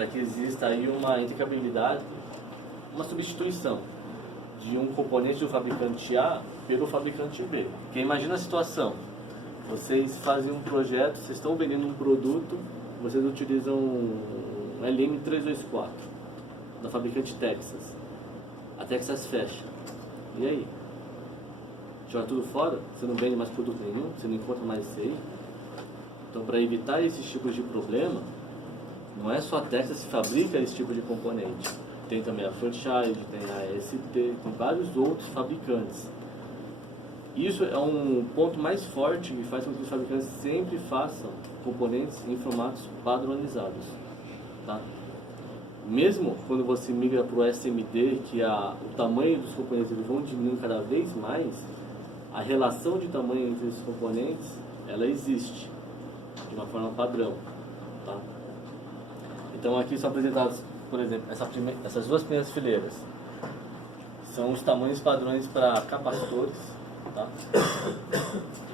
para que exista aí uma integrabilidade, uma substituição de um componente do fabricante A pelo fabricante B. Porque imagina a situação, vocês fazem um projeto, vocês estão vendendo um produto, vocês utilizam um LM324 da fabricante Texas. A Texas fecha. E aí? Joga tudo fora? Você não vende mais produto nenhum? Você não encontra mais isso aí? Então, para evitar esses tipos de problema, não é só a Texas que fabrica esse tipo de componente. Tem também a Fairchild, tem a ST, tem vários outros fabricantes. Isso é um ponto mais forte que faz com que os fabricantes sempre façam componentes em formatos padronizados. Tá? Mesmo quando você migra para o SMD, que o tamanho dos componentes eles vão diminuindo cada vez mais, a relação de tamanho entre esses componentes, ela existe de uma forma padrão. Tá? Então aqui são apresentados, por exemplo, essas duas primeiras fileiras. São os tamanhos padrões para capacitores. Tá?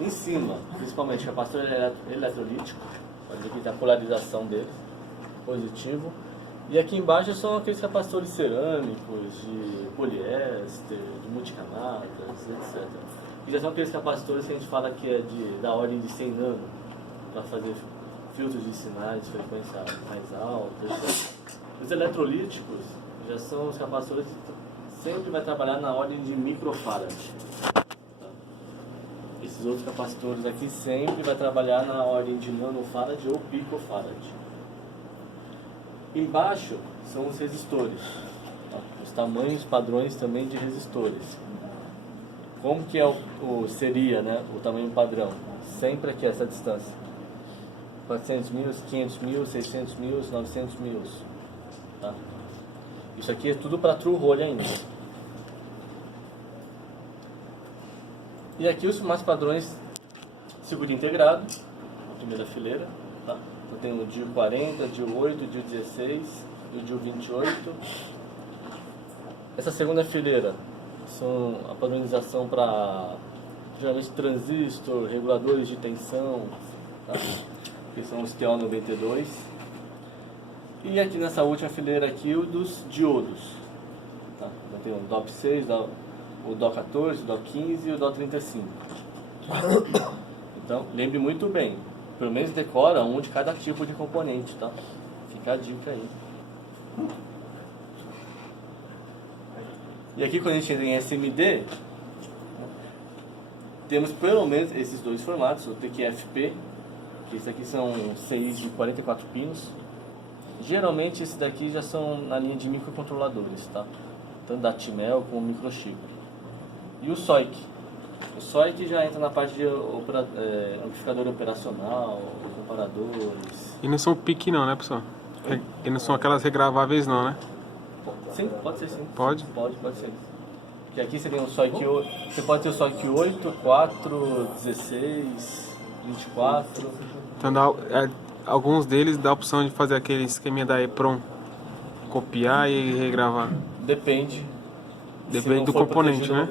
Em cima, principalmente, capacitor eletrolítico. Olha aqui tem a polarização dele, positivo. E aqui embaixo são aqueles capacitores cerâmicos, de poliéster, de multicamadas, etc. E já são aqueles capacitores que a gente fala que é da ordem de 100 nano, para fazer filtros de sinais de frequência mais alta. Os eletrolíticos já são os capacitores que sempre vai trabalhar na ordem de microfarad. Tá? Esses outros capacitores aqui sempre vai trabalhar na ordem de nanofarad ou picofarad. Embaixo são os resistores, tá? Os tamanhos padrões também de resistores. Como que seria, né, o tamanho padrão? Sempre aqui essa distância. 400 mil, 500 mil, 600 mil, 900 mil. Tá? Isso aqui é tudo para true hole ainda. E aqui os formatos padrões circuito integrado, a primeira fileira. Tá? Então tem o DIO 40, DIO 8, DIO 16 e o DIO 28. Essa segunda fileira são a padronização para geralmente transistor, reguladores de tensão, tá? Que são os QO92. E aqui nessa última fileira aqui o dos diodos. Tá? Então tem o DOP6, o DO14, o DO15 e o DO35. Então lembre muito bem, pelo menos decora um de cada tipo de componente, tá? Fica a dica aí. E aqui quando a gente entra em SMD, temos pelo menos esses dois formatos, o TQFP, que esses aqui são CIs de 44 pinos. Geralmente esses daqui já são na linha de microcontroladores, tá? Tanto da Atmel como microchip. E o SOIC. O SOIC já entra na parte de amplificador operacional, comparadores. E não são PIC não, né, pessoal? E não são aquelas regraváveis não, né? Sim, pode ser sim. Pode? Pode ser. Porque aqui seria um SOIC 8. Você pode ter o SOIC 8, 4, 16, 24. Então alguns deles dá a opção de fazer aquele esqueminha da EPROM, copiar e regravar. Depende Do componente, né?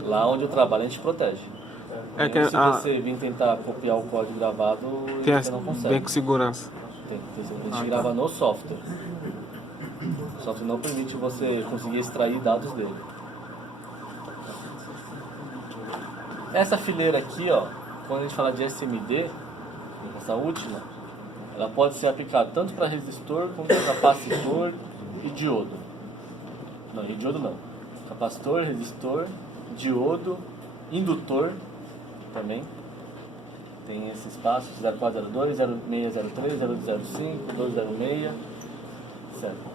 Lá onde eu trabalho a gente protege. Se você vir tentar copiar o código gravado, você não consegue. Bem com segurança. A gente grava no software. O software não permite você conseguir extrair dados dele. Essa fileira aqui, ó, quando a gente fala de SMD, essa última, ela pode ser aplicada tanto para resistor como para capacitor e diodo. Não, e diodo não. Capacitor, resistor, diodo, indutor também. Tem esse espaço 0402, 0603, 0205, 206, certo?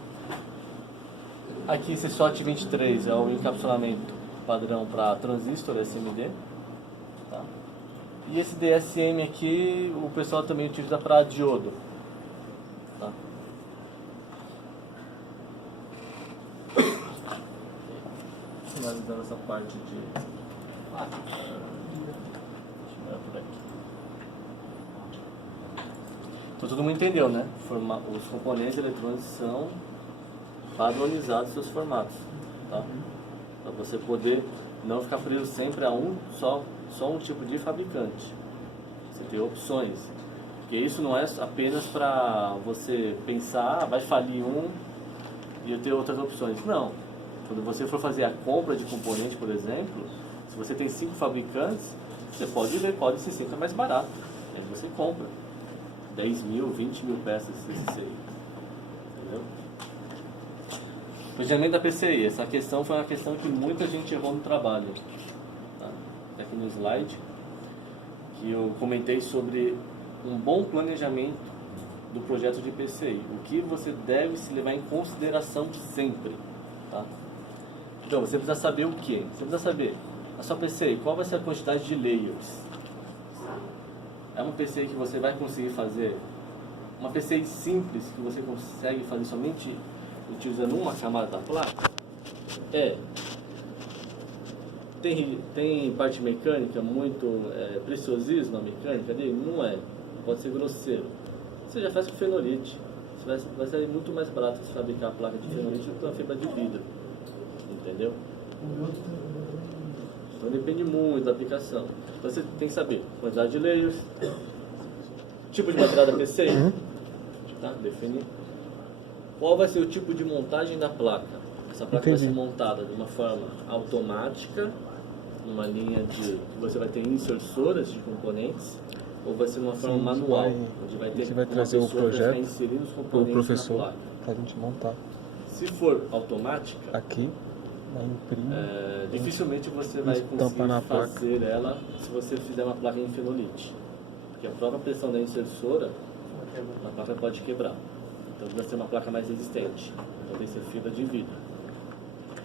Aqui esse SOT 23 é o encapsulamento padrão para transistor SMD. Tá? E esse DSM aqui o pessoal também utiliza para diodo. Tá? Finalizando essa parte de... por aqui. Então todo mundo entendeu, né? Os componentes eletrônicos são padronizados seus formatos, tá? Para você poder não ficar preso sempre a só um tipo de fabricante. Você tem opções. Porque isso não é apenas para você pensar, vai falir um e eu ter outras opções. Não. Quando você for fazer a compra de componente, por exemplo, se você tem 5 fabricantes, você pode ver qual desses 5 é mais barato. Aí você compra 10 mil, 20 mil peças desses aí. Entendeu? Planejamento da PCI. Essa questão foi uma questão que muita gente errou no trabalho. Tá? Aqui no slide, que eu comentei sobre um bom planejamento do projeto de PCI. O que você deve se levar em consideração sempre. Tá? Então, você precisa saber o que? Você precisa saber a sua PCI, qual vai ser a quantidade de layers. É uma PCI que você vai conseguir fazer? Uma PCI simples que você consegue fazer somente utilizando uma camada da placa? Tem parte mecânica muito preciosismo na mecânica dele? Não é. Pode ser grosseiro. Você já faz com fenolite. Vai sair muito mais barato se fabricar a placa de fenolite do que uma fibra de vidro. Entendeu? Então depende muito da aplicação. Você tem que saber quantidade de layers, tipo de material da PCI, tá? Definir. Qual vai ser o tipo de montagem da placa? Essa placa vai ser montada de uma forma automática, numa linha que você vai ter insersoras de componentes, ou vai ser uma forma manual, onde vai ter você vai trazer o projeto inserindo os para o componentes professor na placa. para a gente montar. Se for automática, Aqui, vai imprimir. dificilmente você vai conseguir na placa. fazer ela se você fizer uma placa em fenolite. Porque a própria pressão da insersora, a placa pode quebrar. Então vai ser uma placa mais resistente. Então tem que ser fibra de vidro.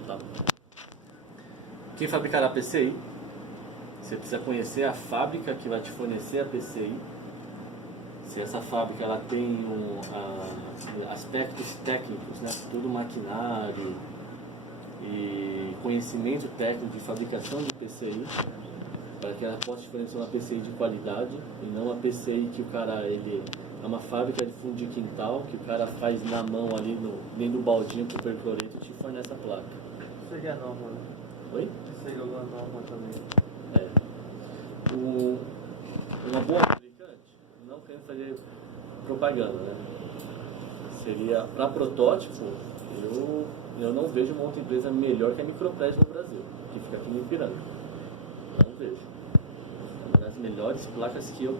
Tá? Quem fabricará a PCI? Você precisa conhecer a fábrica que vai te fornecer a PCI. Se essa fábrica ela tem aspectos técnicos, né? Tudo maquinário e conhecimento técnico de fabricação de PCI, para que ela possa te fornecer uma PCI de qualidade e não uma PCI que o cara ele é uma fábrica de fundo de quintal que o cara faz na mão ali dentro do baldinho com o percloreto e te fornece a placa. Isso seria norma, né? Oi? Isso seria uma norma também. Uma boa fabricante, não querendo fazer propaganda, né? Seria para protótipo, eu não vejo uma outra empresa melhor que a Micropress no Brasil, que fica aqui no Ipiranga. Não vejo. É uma das melhores placas que eu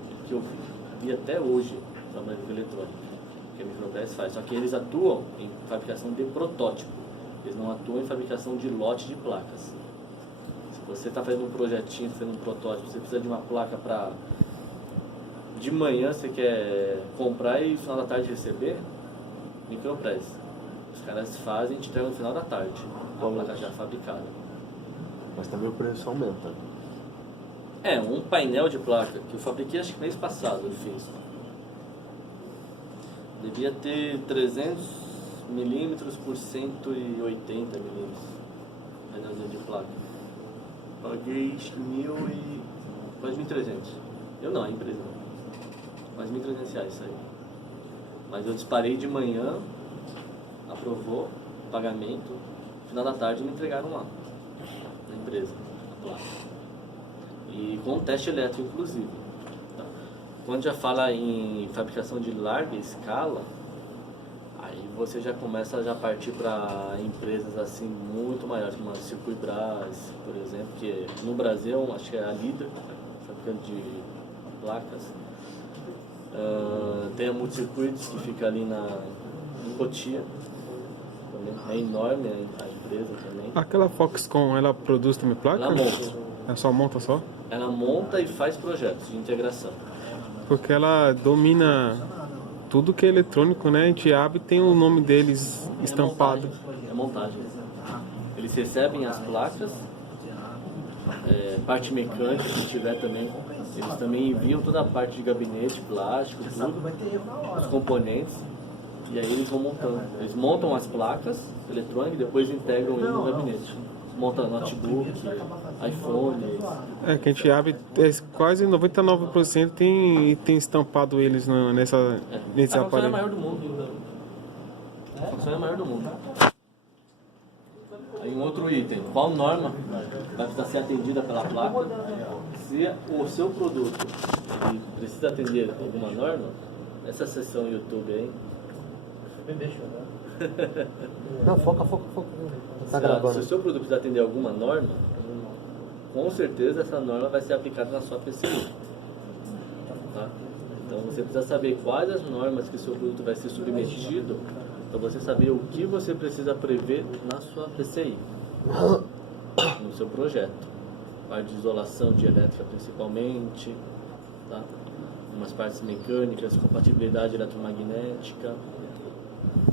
vi até hoje trabalhando com eletrônica, que a Micropress faz. Só que eles atuam em fabricação de protótipo, eles não atuam em fabricação de lote de placas. Você está fazendo um projetinho, fazendo um protótipo, você precisa de uma placa para de manhã você quer comprar e no final da tarde receber, Micropress. Os caras fazem e te entregam no final da tarde, com a placa já fabricada. Mas também o preço aumenta. Um painel de placa que eu fabriquei acho que mês passado eu fiz. Devia ter 300 milímetros por 180 milímetros. Painelzinho de placa. Paguei quase 1.300. Eu não, a empresa não. Quase 1.300 reais isso aí. Mas eu disparei de manhã, aprovou o pagamento, no final da tarde me entregaram lá, na empresa, a placa. E com teste elétrico, inclusive. Tá? Quando já fala em fabricação de larga escala, aí você já começa a partir para empresas assim muito maiores, como a Circuibras, por exemplo, que no Brasil acho que é a líder, fabricante de placas. Tem a Multicircuitos que fica ali em Cotia, também. É enorme a empresa também. Aquela Foxconn, ela produz também placa? Ela monta. Ela só monta só? Ela monta e faz projetos de integração. Porque ela domina tudo que é eletrônico, né? A gente abre e tem o nome deles estampado. É montagem. Eles recebem as placas, parte mecânica, se tiver também. Eles também enviam toda a parte de gabinete, plástico, tudo, os componentes, e aí eles vão montando. Eles montam as placas eletrônicas e depois integram ele no gabinete. Monta notebook, iPhone. Que a gente abre, quase 99% tem estampado eles nesse A Foxconn é a aparelho. maior do mundo. A Foxconn é a maior do mundo. Aí um outro item, qual norma vai precisar ser atendida pela placa? Se o seu produto ele precisa atender alguma norma, essa sessão YouTube aí, Me deixou, né? Não, foca. Tá se gravando. o seu produto precisa atender alguma norma, com certeza essa norma vai ser aplicada na sua PCI. Tá? Então você precisa saber quais as normas que o seu produto vai ser submetido para você saber o que você precisa prever na sua PCI, no seu projeto. Parte de isolação de elétrica principalmente, tá? Umas partes mecânicas, compatibilidade eletromagnética,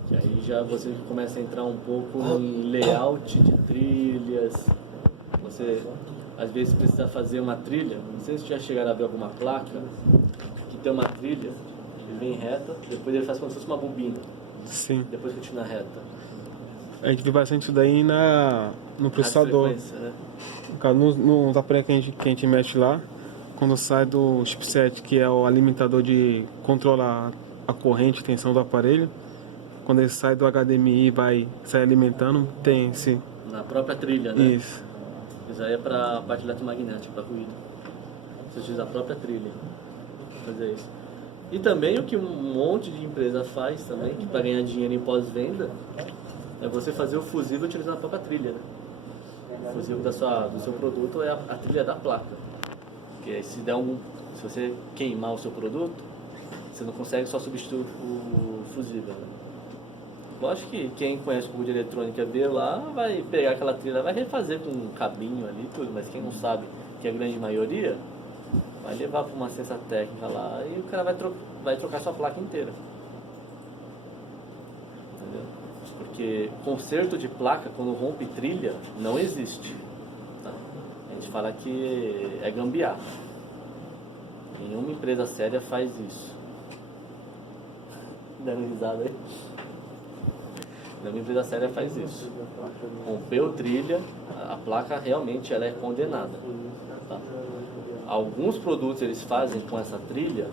que aí já você começa a entrar um pouco em layout de trilhas. Você às vezes precisa fazer uma trilha, não sei se já chegaram a ver alguma placa que tem uma trilha, ele vem reta, depois ele faz como se fosse uma bobina, Sim. depois continua reta. A gente vê bastante isso daí no processador. Radiofrequência, né? Nos aparelhos que a gente mexe lá, quando sai do chipset, que é o alimentador de controlar a corrente e tensão do aparelho, quando ele sai do HDMI e sai alimentando, tem esse... Na própria trilha, né? Isso. Isso aí é para a parte eletromagnética, para ruído. Você utiliza a própria trilha para fazer isso. E também o que um monte de empresa faz também, que para ganhar dinheiro em pós-venda, é você fazer o fusível utilizando a própria trilha, né? O fusível do seu produto é a trilha da placa. Porque aí se você queimar o seu produto, você não consegue só substituir o fusível, né? Lógico que quem conhece um pouco de eletrônica vê lá, vai pegar aquela trilha, vai refazer com um cabinho ali e tudo, mas quem não sabe, que é a grande maioria, vai levar para uma assistência técnica lá e o cara vai trocar sua placa inteira. Entendeu? Porque conserto de placa, quando rompe trilha, não existe. Tá? A gente fala que é gambiarra. Nenhuma empresa séria faz isso. Dando risada aí. Nenhuma empresa séria faz isso. Rompeu trilha, a placa realmente ela é condenada. Tá? Alguns produtos eles fazem com essa trilha,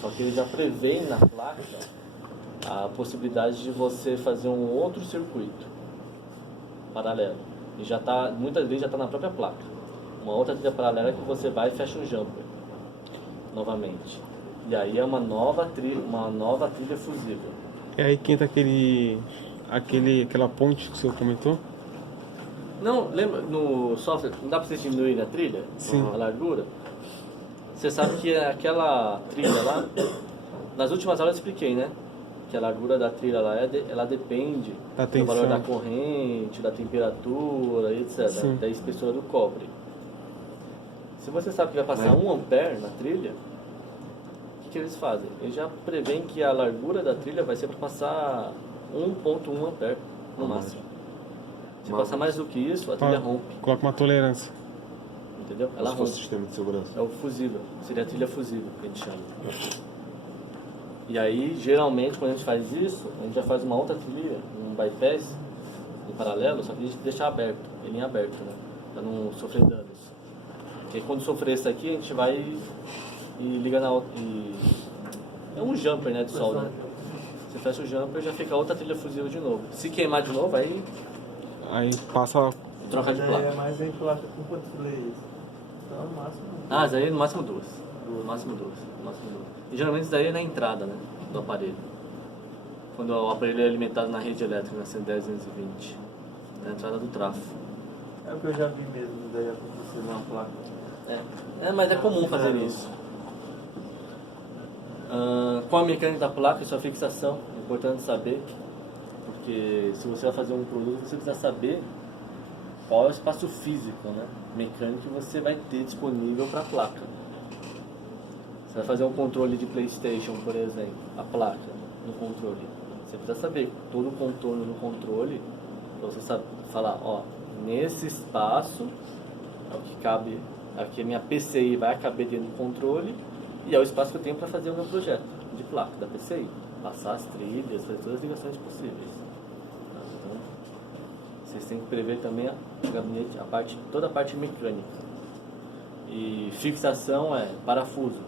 só que eles já prevêem na placa a possibilidade de você fazer um outro circuito paralelo. E já tá, muitas vezes já está na própria placa. Uma outra trilha paralela que você vai e fecha um jumper novamente. E aí é uma nova trilha fusível. É aí que entra aquela ponte que o senhor comentou? Não, lembra, no software, não dá para você diminuir na trilha? Sim. A largura? Você sabe que aquela trilha lá, nas últimas aulas eu expliquei, né? Que a largura da trilha lá, ela depende Da do valor tensão. da corrente, da temperatura, etc. Sim. Da espessura do cobre. Se você sabe que vai passar 1 ampere na trilha, o que eles fazem? Eles já preveem que a largura da trilha vai ser para passar 1.1 ampere no máximo. Se passar mais do que isso, a trilha rompe. Coloca uma tolerância. Entendeu? Ela Se fosse rompe. sistema de segurança. É o fusível, seria a trilha fusível que a gente chama. E aí, geralmente, quando a gente faz isso, a gente já faz uma outra trilha, um bypass, em paralelo, só que a gente deixa aberto, ele em aberto, né? Pra não sofrer danos. Porque quando sofrer isso aqui, a gente vai e liga na outra. É um jumper, né, de sol, né? Você fecha o jumper e já fica outra trilha fusível de novo. Se queimar de novo, aí Aí passa... troca de Mas aí placa. é mais em placa com quantos layers? Então, no máximo. Ah, isso aí no máximo duas. No máximo duas. E geralmente isso daí é na entrada, né, do aparelho. Quando o aparelho é alimentado na rede elétrica, na 110, 220. Na entrada do trafo. É o que eu já vi mesmo, daí acontecer numa placa. Mas é comum fazer isso. Com a mecânica da placa e sua fixação, é importante saber. Porque se você vai fazer um produto, você precisa saber qual é o espaço físico, né, mecânico que você vai ter disponível para a placa. Você vai fazer um controle de PlayStation, por exemplo, a placa no controle. Você precisa saber todo o contorno do controle para você saber, falar, ó, nesse espaço é o que cabe, aqui a minha PCI vai caber dentro do controle e é o espaço que eu tenho para fazer o meu projeto de placa da PCI. Passar as trilhas, fazer todas as ligações possíveis. Então, vocês têm que prever também toda a parte mecânica. E fixação é parafuso.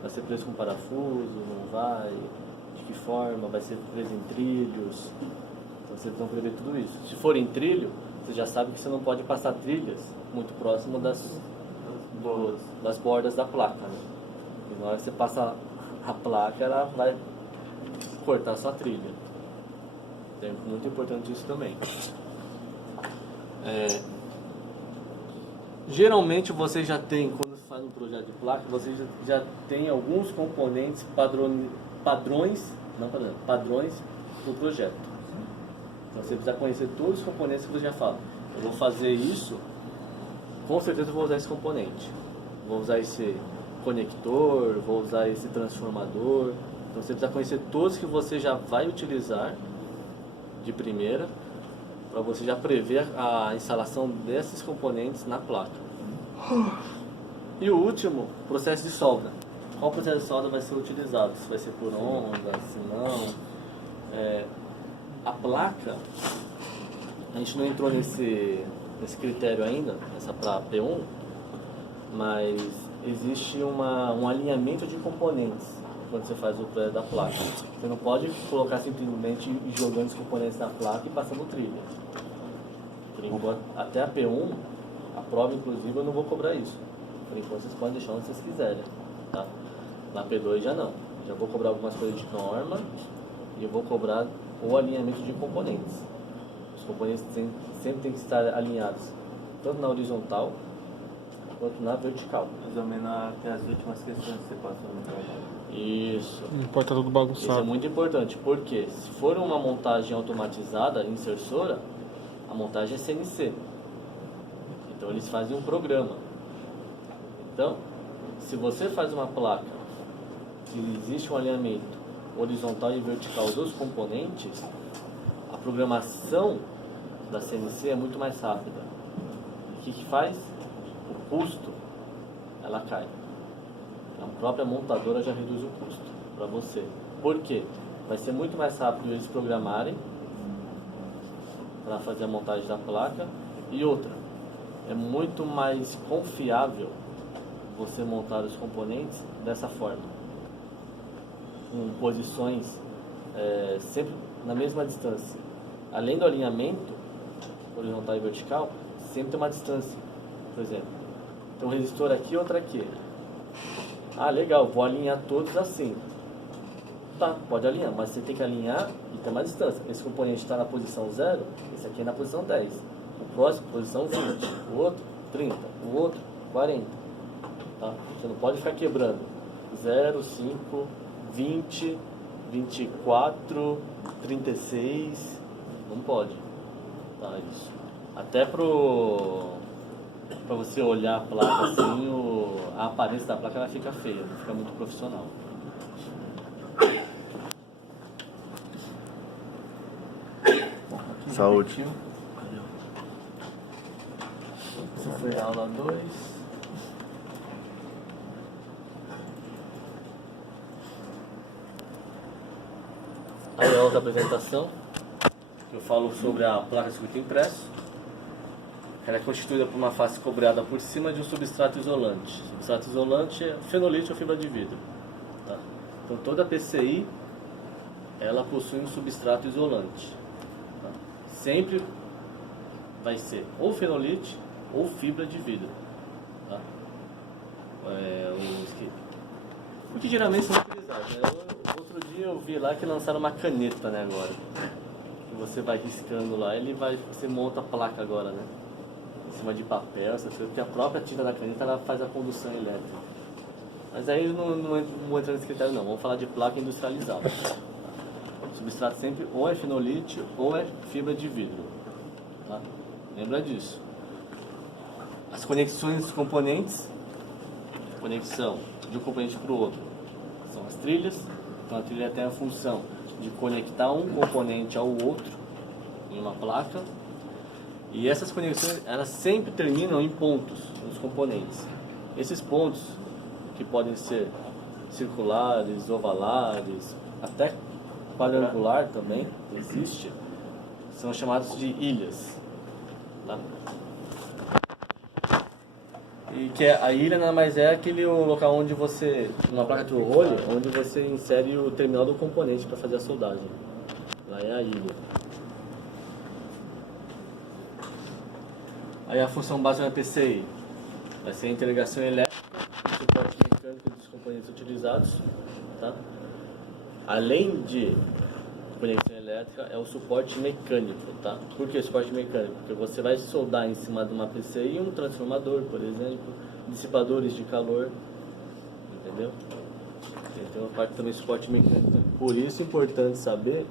Vai ser preso com parafuso, não vai, de que forma, vai ser preso em trilhos. Então vocês vão prever tudo isso. Se for em trilho, você já sabe que você não pode passar trilhas muito próximas das bordas da placa, né? E na hora que você passa a placa, ela vai cortar a sua trilha. É muito importante isso também. Geralmente você já tem, quando você faz um projeto de placa, você já tem alguns componentes padrões do projeto. Então você precisa conhecer todos os componentes que você já fala. Eu vou fazer isso, com certeza eu vou usar esse componente. Vou usar esse conector, vou usar esse transformador. Então você precisa conhecer todos que você já vai utilizar de primeira, para você já prever a instalação desses componentes na placa. E o último, processo de solda. Qual processo de solda vai ser utilizado? Se vai ser por onda, se não. A placa, a gente não entrou nesse critério ainda, essa para P1, mas existe um alinhamento de componentes quando você faz o projeto da placa. Você não pode colocar simplesmente jogando os componentes na placa e passando trilha. Por enquanto, até a P1, a prova inclusive, eu não vou cobrar isso. Por enquanto vocês podem deixar onde vocês quiserem. Tá? Na P2 já não. Já vou cobrar algumas coisas de norma e eu vou cobrar o alinhamento de componentes. Os componentes sempre têm que estar alinhados, tanto na horizontal quanto na vertical. Mais ou menos até as últimas questões que você passou no trabalho. Isso. Não pode estar tudo Isso é bagunçado. muito importante, porque se for uma montagem automatizada, insersora, a montagem é CNC. Então eles fazem um programa. Então, se você faz uma placa que existe um alinhamento horizontal e vertical dos componentes, a programação da CNC é muito mais rápida. O que faz? O custo, ela cai. A própria montadora já reduz o custo para você. Por quê? Vai ser muito mais rápido eles programarem para fazer a montagem da placa. E outra, é muito mais confiável você montar os componentes dessa forma, com posições sempre na mesma distância. Além do alinhamento horizontal e vertical, sempre tem uma distância. Por exemplo, tem um resistor aqui e outro aqui. Ah, legal, vou alinhar todos assim. Tá, pode alinhar, mas você tem que alinhar e ter uma distância. Esse componente está na posição 0, esse aqui é na posição 10. O próximo, posição 20. O outro, 30. O outro, 40. Tá? Você não pode ficar quebrando 0, 5, 20, 24, 36. Não pode. Tá, isso. Até para você olhar a placa assim, a aparência da placa ela fica feia, não fica muito profissional. Saúde. Essa foi a aula 2. Aí a outra apresentação, eu falo sobre a placa de circuito impresso. Ela é constituída por uma face cobreada por cima de um substrato isolante. O substrato isolante é fenolite ou fibra de vidro. Tá? Então toda PCI ela possui um substrato isolante. Tá? Sempre vai ser ou fenolite ou fibra de vidro. Tá? O que geralmente são utilizados. Né? Outro dia eu vi lá que lançaram uma caneta, né, agora. Que você vai riscando lá, você monta a placa agora, né? Em cima de papel, essas coisas, porque a própria tinta da caneta ela faz a condução elétrica. Mas aí não entra nesse critério não, vamos falar de placa industrializada. O substrato sempre ou é fenolite ou é fibra de vidro. Tá? Lembra disso. As conexões dos componentes, conexão de um componente para o outro, são as trilhas. Então a trilha tem a função de conectar um componente ao outro em uma placa. E essas conexões, elas sempre terminam em pontos nos componentes. Esses pontos, que podem ser circulares, ovalares, até quadrangular também, existe, são chamados de ilhas. Tá? E que a ilha nada mais é aquele local onde você, uma placa de rolho, onde você insere o terminal do componente para fazer a soldagem. Lá é a ilha. Aí a função básica da PCI vai ser a interligação elétrica, o suporte mecânico dos componentes utilizados, tá? Além de conexão elétrica, é o suporte mecânico, tá? Por que suporte mecânico? Porque você vai soldar em cima de uma PCI um transformador, por exemplo, dissipadores de calor, entendeu? Tem uma parte também de suporte mecânico. Por isso é importante saber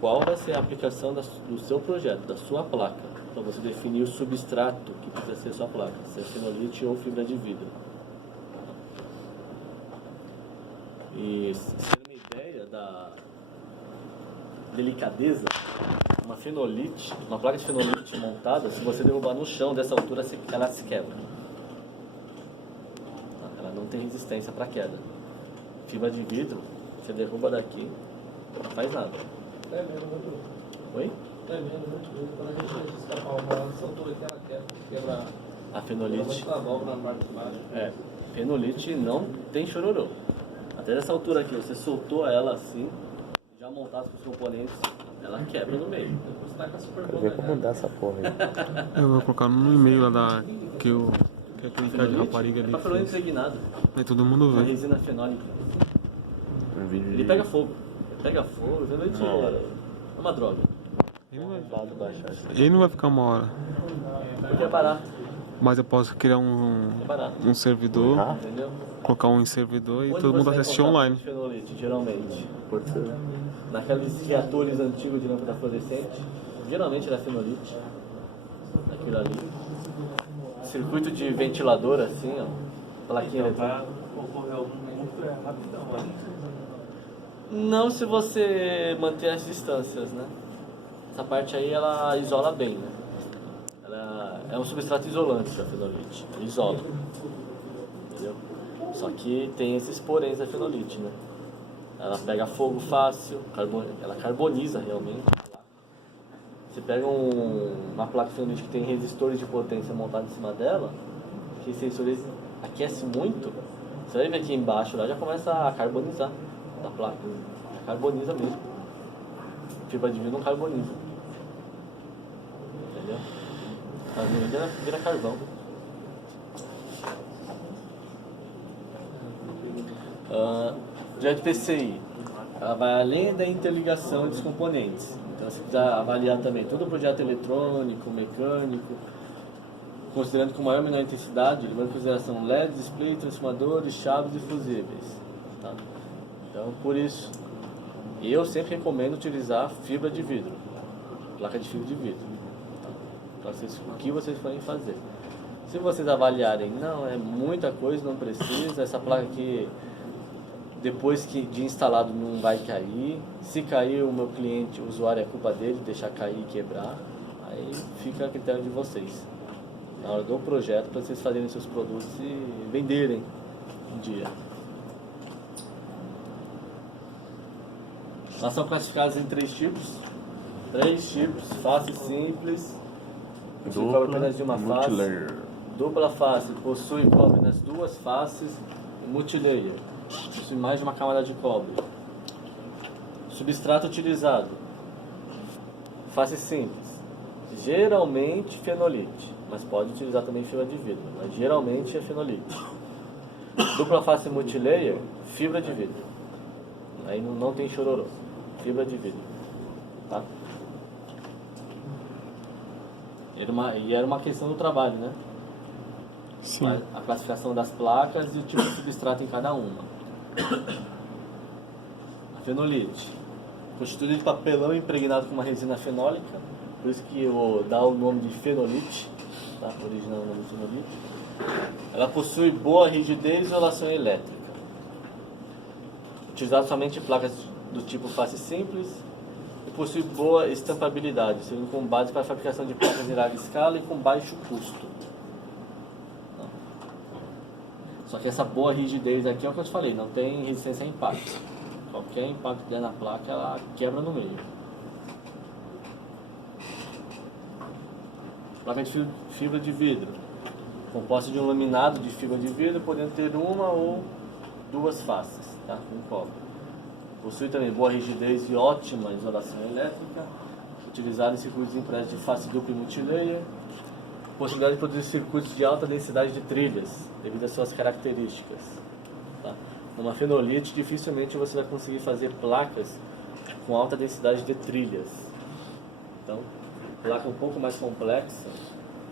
qual vai ser a aplicação do seu projeto, da sua placa, para você definir o substrato que precisa ser sua placa, se é fenolite ou fibra de vidro. E se ter uma ideia da delicadeza, uma placa de fenolite montada, se você derrubar no chão dessa altura, ela se quebra. Ela não tem resistência para queda. Fibra de vidro, você derruba daqui, não faz nada. É mesmo, muito. Oi? É mesmo, muito. Quando a gente deixa escapar uma altura que ela quebra. A fenolite. Ela dobra na parte de baixo. Fenolite não tem chororô. Até nessa altura aqui, você soltou ela assim, já montado com os componentes, ela quebra no meio. Depois tá com a super Quero ver como dá essa porra aí. Eu vou colocar no e-mail lá que é aquele cara de Fenolite rapariga é ali. papelão impregnado, Aí todo mundo uma vê. resina fenólica. Um vídeo Ele pega fogo. O fenolite é uma droga. Ele não vai ficar uma hora. Porque é barato, Mas eu posso criar um servidor, entendeu? colocar um em servidor e Onde todo você mundo vai assistir encontrar online. fenolite, geralmente? Naqueles reatores antigos de lâmpada fluorescente, geralmente era fenolite. Aquilo ali. Circuito de ventilador assim, ó. Plaquinha eletrônica. Vai ocorrer algum momento rapidão ali. Não se você manter as distâncias, né? Essa parte aí ela isola bem, né? Ela é um substrato isolante da fenolite, ela isola, entendeu? Só que tem esses poréns da fenolite, né? Ela pega fogo fácil, ela carboniza realmente. Você pega uma placa fenolite que tem resistores de potência montados em cima dela, que os sensores aquecem muito, você vai ver aqui embaixo, lá já começa a carbonizar da placa. Carboniza mesmo. Fibra de vidro não carboniza. Entendeu? A vira carvão. Projeto PCI, ela vai além da interligação dos componentes. Então você precisa avaliar também todo o projeto eletrônico, mecânico, considerando com maior ou menor intensidade, levando em consideração LED, display, transformadores, chaves e fusíveis. Tá? Então, por isso, eu sempre recomendo utilizar fibra de vidro, placa de fibra de vidro, tá? Para o que vocês forem fazer. Se vocês avaliarem, não, é muita coisa, não precisa, essa placa aqui, depois de instalado, não vai cair. Se cair, o meu cliente, o usuário, é culpa dele, deixar cair e quebrar, aí fica a critério de vocês. Na hora do projeto, para vocês fazerem seus produtos e venderem um dia. Elas são classificadas em 3 tipos. 3 tipos, face simples, cobre apenas de uma face. Dupla face, possui cobre nas 2 faces. Multilayer, possui mais de uma camada de cobre. Substrato utilizado, face simples, geralmente fenolite, mas pode utilizar também fibra de vidro, mas geralmente é fenolite. Dupla face multilayer, fibra de vidro. Aí não tem chororô, fibra de vidro, tá? Era uma questão do trabalho, né? Sim. A classificação das placas e o tipo de substrato em cada uma. A fenolite, constituída de papelão impregnado com uma resina fenólica, por isso que dá o nome de fenolite, tá? Original nome de fenolite. Ela possui boa rigidez e isolação elétrica. Utilizado somente em placas do tipo face simples e possui boa estampabilidade, sendo com base para a fabricação de placas em larga escala e com baixo custo. Só que essa boa rigidez aqui é o que eu te falei, não tem resistência a impacto. Qualquer impacto que der na placa, ela quebra no meio. Placa de fibra de vidro, composta de um laminado de fibra de vidro, podendo ter uma ou 2 faces, tá? Com cobre. Possui também boa rigidez e ótima isolação elétrica, utilizado em circuitos impressos de face dupla e multilayer. possibilidade de produzir circuitos de alta densidade de trilhas, devido às suas características. Tá? Numa fenolite, dificilmente você vai conseguir fazer placas com alta densidade de trilhas. Então, placa um pouco mais complexa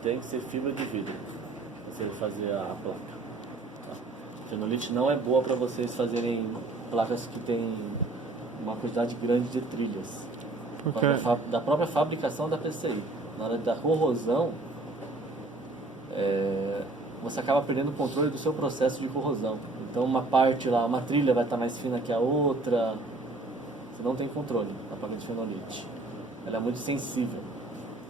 tem que ser fibra de vidro para você fazer a placa. Tá? Fenolite não é boa para vocês fazerem placas que têm uma quantidade grande de trilhas. Porque Da própria fabricação da PCI. Na hora da corrosão, você acaba perdendo o controle do seu processo de corrosão. Então uma parte lá, uma trilha vai estar mais fina que a outra. Você não tem controle da placa de fenolite. Ela é muito sensível.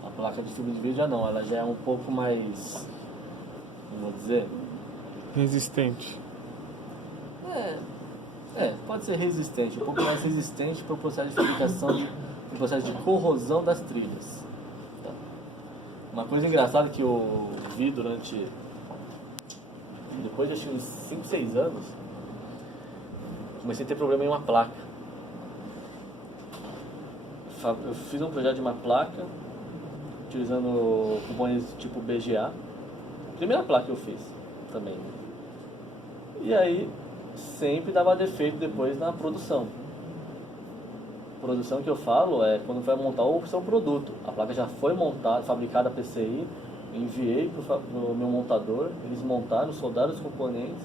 A placa de fibra de vidro já não, ela já é um pouco mais, como vou dizer, resistente. pode ser resistente, um pouco mais resistente para o processo de fabricação, o processo de corrosão das trilhas. Tá? Uma coisa engraçada que eu vi depois de acho que uns 5, 6 anos, comecei a ter problema em uma placa. Eu fiz um projeto de uma placa, utilizando componentes tipo BGA. Primeira placa que eu fiz também. E aí, sempre dava defeito depois na produção. Produção que eu falo é quando vai montar o seu produto. A placa já foi montada, fabricada a PCI, enviei para o meu montador, eles montaram, soldaram os componentes.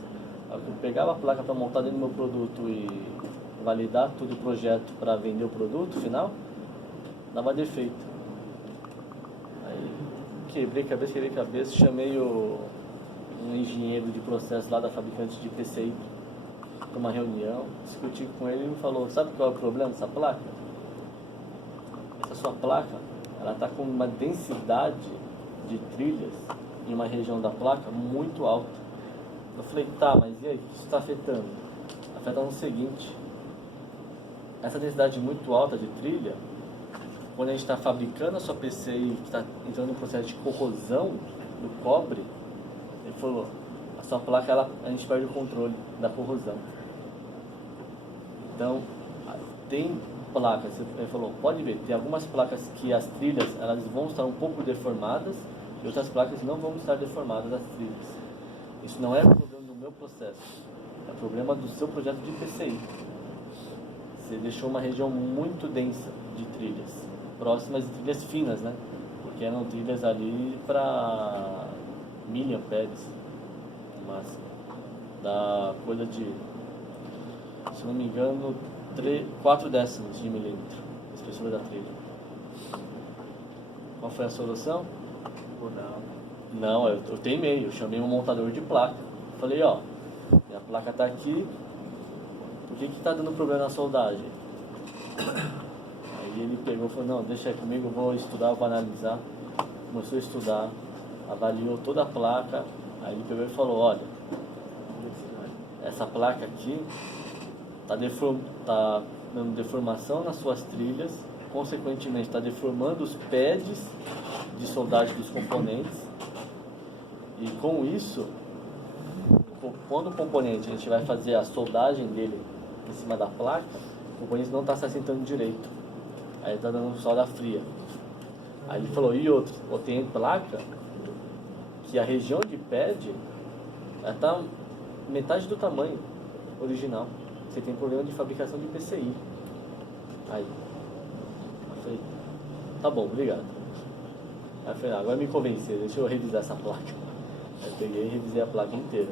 Eu pegava a placa para montar dentro do meu produto e validar todo o projeto para vender o produto final, dava defeito. Aí quebrei cabeça, chamei um engenheiro de processo lá da fabricante de PCI para uma reunião, discuti com ele e ele falou: sabe qual é o problema dessa placa? Essa sua placa, ela está com uma densidade de trilhas em uma região da placa muito alta. Eu falei: tá, mas e aí, o que isso está afetando? Afeta no seguinte: essa densidade muito alta de trilha, quando a gente está fabricando a sua PCI, que está entrando no processo de corrosão do cobre, ele falou: a sua placa, a gente perde o controle da corrosão. Então, tem placas, ele falou, pode ver, tem algumas placas que as trilhas elas vão estar um pouco deformadas e outras placas não vão estar deformadas as trilhas. Isso não é problema do meu processo, é problema do seu projeto de PCI. Você deixou uma região muito densa de trilhas, próximas de trilhas finas, né? Porque eram trilhas ali para 1000 amperes no máximo. Da coisa de, se não me engano, 4 décimos de milímetro, a espessura da trilha. Qual foi a solução? Não, eu teimei, eu chamei um montador de placa. Falei: ó, minha placa tá aqui, por que tá dando problema na soldagem? Aí ele pegou e falou: não, deixa aí comigo, eu vou estudar, eu vou analisar. Começou a estudar, avaliou toda a placa, aí ele pegou e falou: olha, essa placa aqui tá dando deformação nas suas trilhas, consequentemente está deformando os pads de soldagem dos componentes, e com isso, quando o componente a gente vai fazer a soldagem dele em cima da placa, o componente não está se assentando direito, aí está dando solda fria. Aí ele falou: e outro, tem placa que a região de pad está metade do tamanho original, você tem problema de fabricação de PCI. Aí eu falei: tá bom, obrigado. Aí eu falei: agora me convencer, deixa eu revisar essa placa. Aí eu peguei e revisei a placa inteira.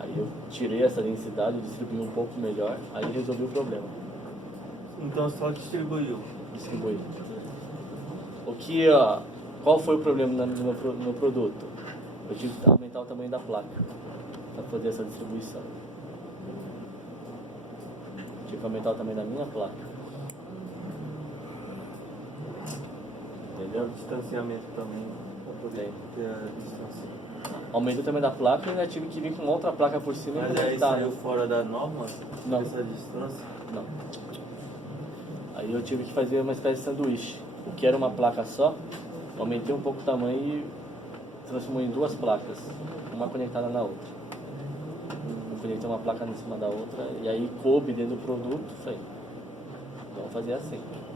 Aí eu tirei essa densidade, distribuí um pouco melhor, aí resolvi o problema. Então só distribuiu. Distribuí. Qual foi o problema no meu produto? Eu tive que aumentar o tamanho da placa para fazer essa distribuição. Tive que aumentar o tamanho da minha placa. Entendeu? O distanciamento também, para poder ter a distância. Aumentei o tamanho da placa e ainda tive que vir com outra placa por cima. Mas e aí conectar, saiu fora da norma? Não. Essa distância? Não. Aí eu tive que fazer uma espécie de sanduíche. O que era uma placa só, aumentei um pouco o tamanho e transformou em 2 placas, uma conectada na outra. Eu conectei uma placa em cima da outra e aí coube dentro do produto. Falei: vamos fazer assim.